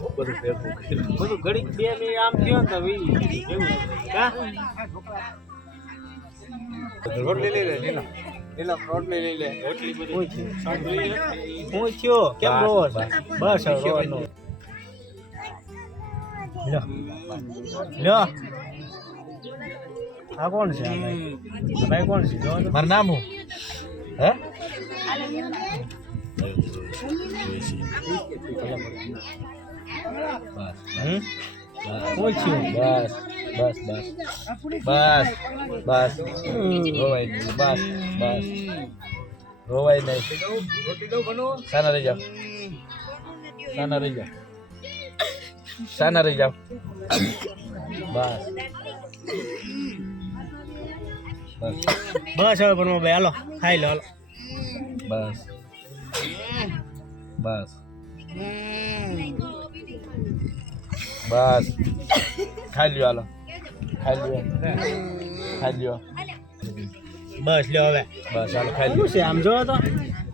બધું ઘડીક બે મિનિટ આમ થયો તો વી એવું કા રોટલી લઈ લે. નીલા રોટલી લઈ લે. રોટલી બધી હું થયો કેમ રોવો છો બસ રોવાનો લ્યો લ્યો આ કોણ છે ભાઈ? કોણ છે? મારું નામ હું? હે? થયું બસ બસ બસ. બસ બસ. રોવાય નહીં બસ બસ. રોવાય નહીં. સાના રહી જાઓ. સાના રહી જાઓ. સાના રહી જાઓ. બસ. બસ. બસ હવે પણ ભાઈ હાલો ખાઈ લો હાલો. બસ. બસ. બસ. ખાઈ લ્યો હાલો. ખાઈ લ્યો. ખાઈ લ્યો. બસ લ્યો હવે. બસ હાલો ખાઈ લ્યો. છે આમ જો તો?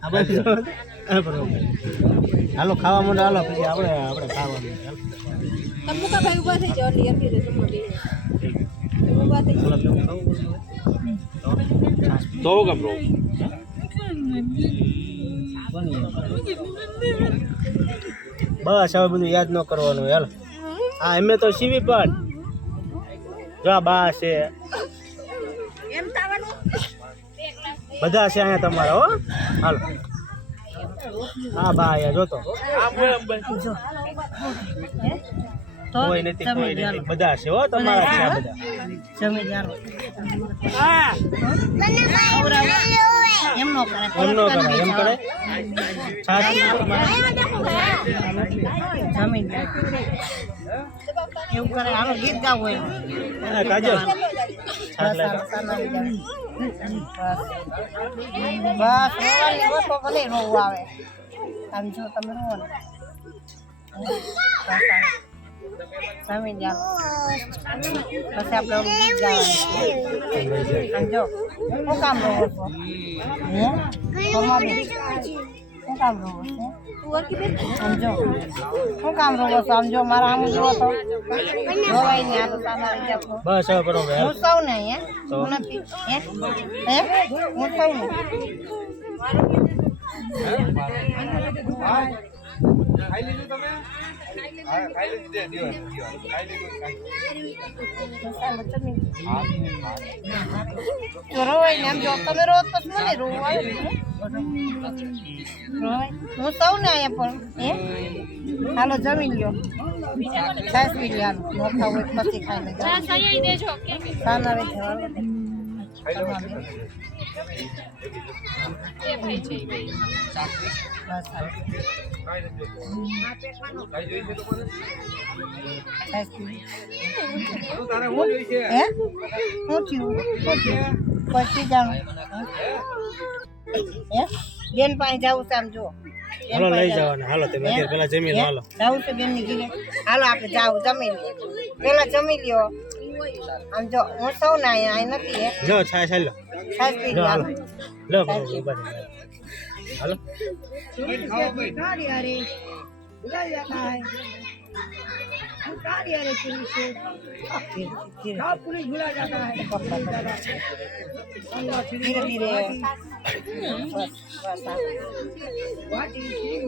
આ બધું જોવો તો? હા, બરોબર. હાલો ખાવા માંડો હાલો પછી આપણે આપણે ખાવાનું હાલો. તમુકા ભાઈ ઊભા થઈ જાવ એટલે ઊભા થઈ જાઓ. તો કેમ બ્રો બસ હવે બધું યાદ ન કરવાનું યાર હા એમને તો સીવી પણ. જો બા છે. બધા છે અહીંયા તમારા હો. હાલો. હા બા અહીંયા જોતો. કોઈ નથી કોઈ નથી બધા છે હો તમારા છે આ બધા એમ નો કરે એમ નો કરાય એમ કરે છાશ એવું કરે હાલો ગીત ગાવું હોય કાજલ બસ ઓછો ભલે રોવું આવે આમ જો તમે રો ને જમીન જાઓ પછી આપણે ગીત ગાવાનું જો શું કામ રહો છો? હે? શું કામ રહો છો? સમજો? શું કામ રોવો છો? સમજો? મારા આમ જોવો તો રોવાય ને આ તો સામા બસ હવે બરોબર. હું. સૌ ને હે હું નથી હે? હે? હું સૌ ને? તો રોવાય ને આમ જો તમે રો તો મને રોવાય હું અહીંયા પણ હે હાલો જમી લ્યો છાસ પી લ્યો હાલો ખાવું હોય પછી ખાઈ લેજો સાના રે થયું પછી જાઉં બેન પાસે આમ જો હાલો, લઈ જાવું. જવાના. હાલો, તમે પેલા જમી લો, હાલો. જવું છે બેનની ઘીરે? હાલો, આપણે જાવ જમી લો પેલા જમી લ્યો. આમ જો હું સૌ ને અહીંયા અહીં નથી જો છાય છાય લો છાય પી લો લો બરોબર. હાલો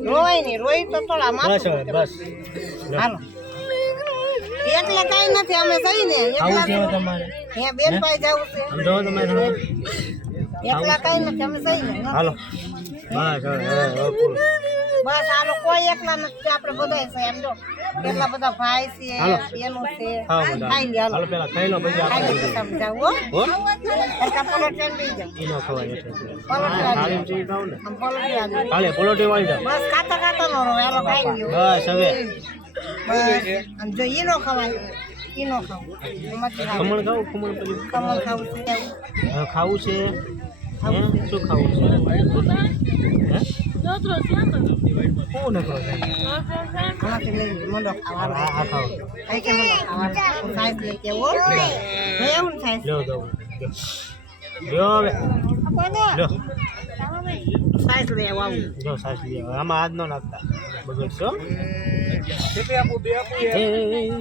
રોય નહીં રોઈ તો થોડા બસ હાલો એકલા કઈ નથી અમે થઈને આવું છે એકલા તમારે? હે બેન પાસે જવું છે. આમ તમારે એકલા કઈ નથી અમે જઈને. હાલો. બસ બસ હાલો કોઈ એકલા નથી આપણે બધા છે એમ જો. કેટલા બધા ભાઈ છે હાલો. બેનો છે. ખાઈ લે હાલો. હાલો પેલા ખાઈ લો પછી આપણે લે હો. હો? પોલો ટ્રેન લઈ જાવ ઈનો ખવાય એટલે પલોઠી થાળી આવી ખાવ ને? પોલો ટ્રેન આવી પોલો ટ્રેન વાળી જાવ બસ કાતા કાતા નો રો હાલો ખાઈ લ્યો. બસ હવે. આમ જો ઈ નો ખવાય. ઈ નો ખાવું. ખમણ ખાવું? ખમણ પછી કમળ ખાવું છે. ખાવું છે. હે? શું ખાવું છે? હે? સાઈઝ લઈ સાઈઝ સાઈઝ લઈ આવું જો સાસ લ્યો આમાં હાથ ન નાખતા બગડશો એ, એ, એ, એ.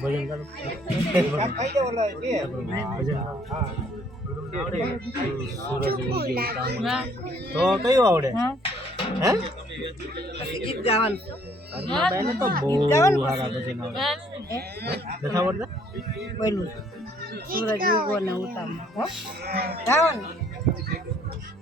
ભજન કરો. ભજન સૂરજ તો કયું આવડે? હે? પછી ગીત ગાવાનું. બેન તો બહુ સારા ભજન આવડે. હે નથી આવડતા? પેલું સૂરજ ઉગો ને ઉતાર ગાવાનું.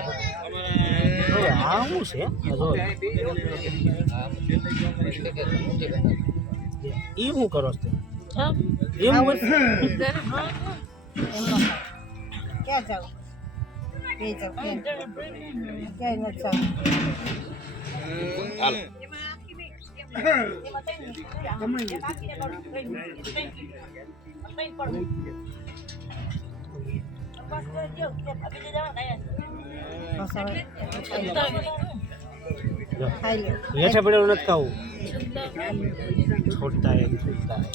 હો? શું છે? એ જો શું કરો છો ન ક્યાં જાવ બે જાવ ક્યાં ક્યાંય નથી જાવ બસ હવે જો, ખાઈ લે હેઠે પડેલું નથી ખાવું છોડતા હે છોડતા હે.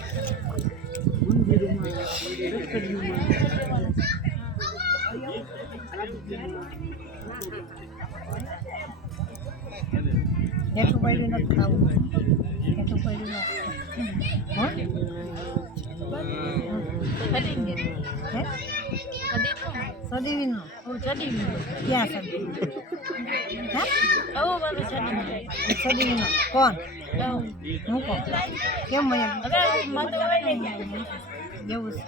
હેઠું પડ્યું નથી ખાવું હેઠું પડ્યું નથી હો સદીવીનું? ક્યાં સદીવી હે? સદીવીનું. કોણ? હું કોણ? કેમ મને એવું છે.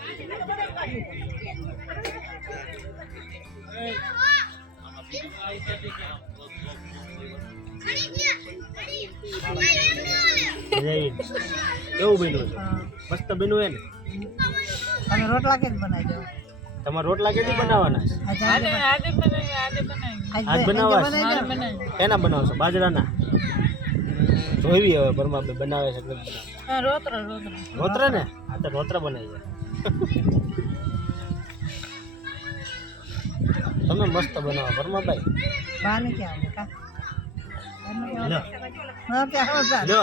બન્યું હા. મસ્ત બન્યું હે ને? તમે રોટલા કેમ બનાવી દો તમારે રોટલા કેથી બનાવવાના છે? આજ બનાવવા? એના બનાવશો બાજરાના? જોઈવી હવે બરમા બનાવે છે કે. રોતરા ને આ તો રોતરા બનાવી છે તમે મસ્ત બનાવો બરમાભાઈ. બાને ક્યાં આવે કા? લો.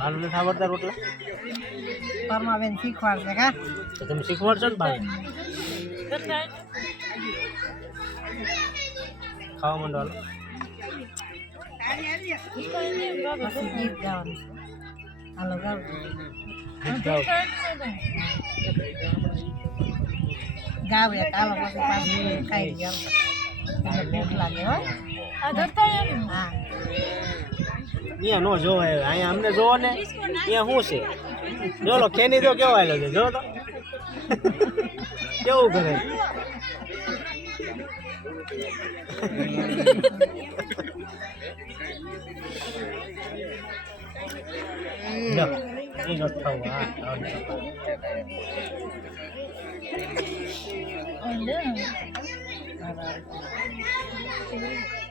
હાલ નથી આવડતા રોટલા પરમાબેન શીખવાડશે કા? તો તમે શીખવાડશો ને ભાઈ? ખાવા માંડો હાલો. ગીત ગાવાનું છે. હાલો ગાવ. ગાવ એક હાલો પછી પાછું ખાઈ ગયા લાગે હો? હા. અહીંયા નો જોવાય અહીંયા અમને જોવો ને અહીંયા શું છે જો લો ખેની તો કેવો આવેલો છે જો તો કેવું કરે લો, ઈ નથી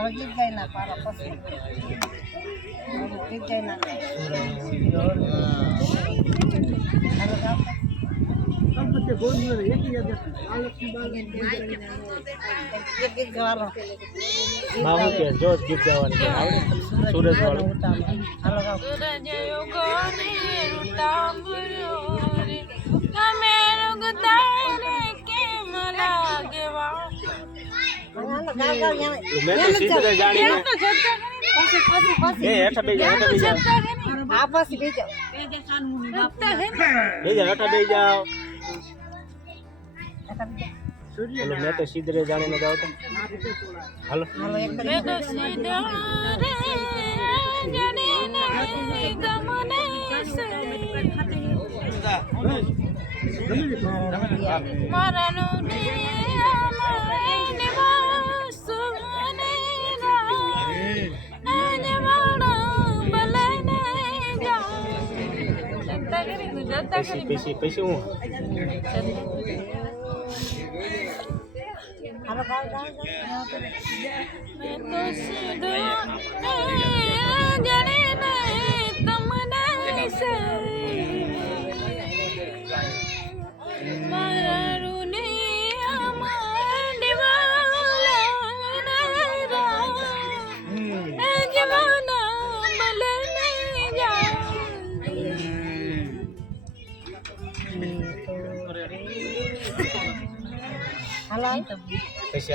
હવે ગીત ગાઈ નાખો હાલો પછી હવે ગીત ગાઈ નાખો હાલો ગાઓ. એક ગીત ગાવાનો બા હું કે જો જ ગીત ગાવાનું છે. આવડે? સુરજ વાળું હાલો ગાઓ હાલો ગાઓ ગાઓ યાર. મેં તો સીધરે જાણીને જાવ તો હાલો મારાનું PC, PC, PC mo.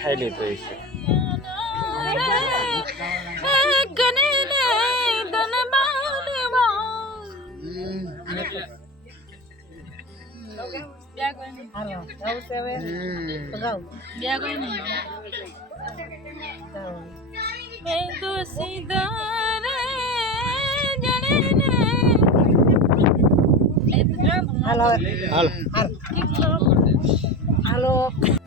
ખાઈ લીધો છે મેં તો સીધા Halo. Halo. Halo. Halo.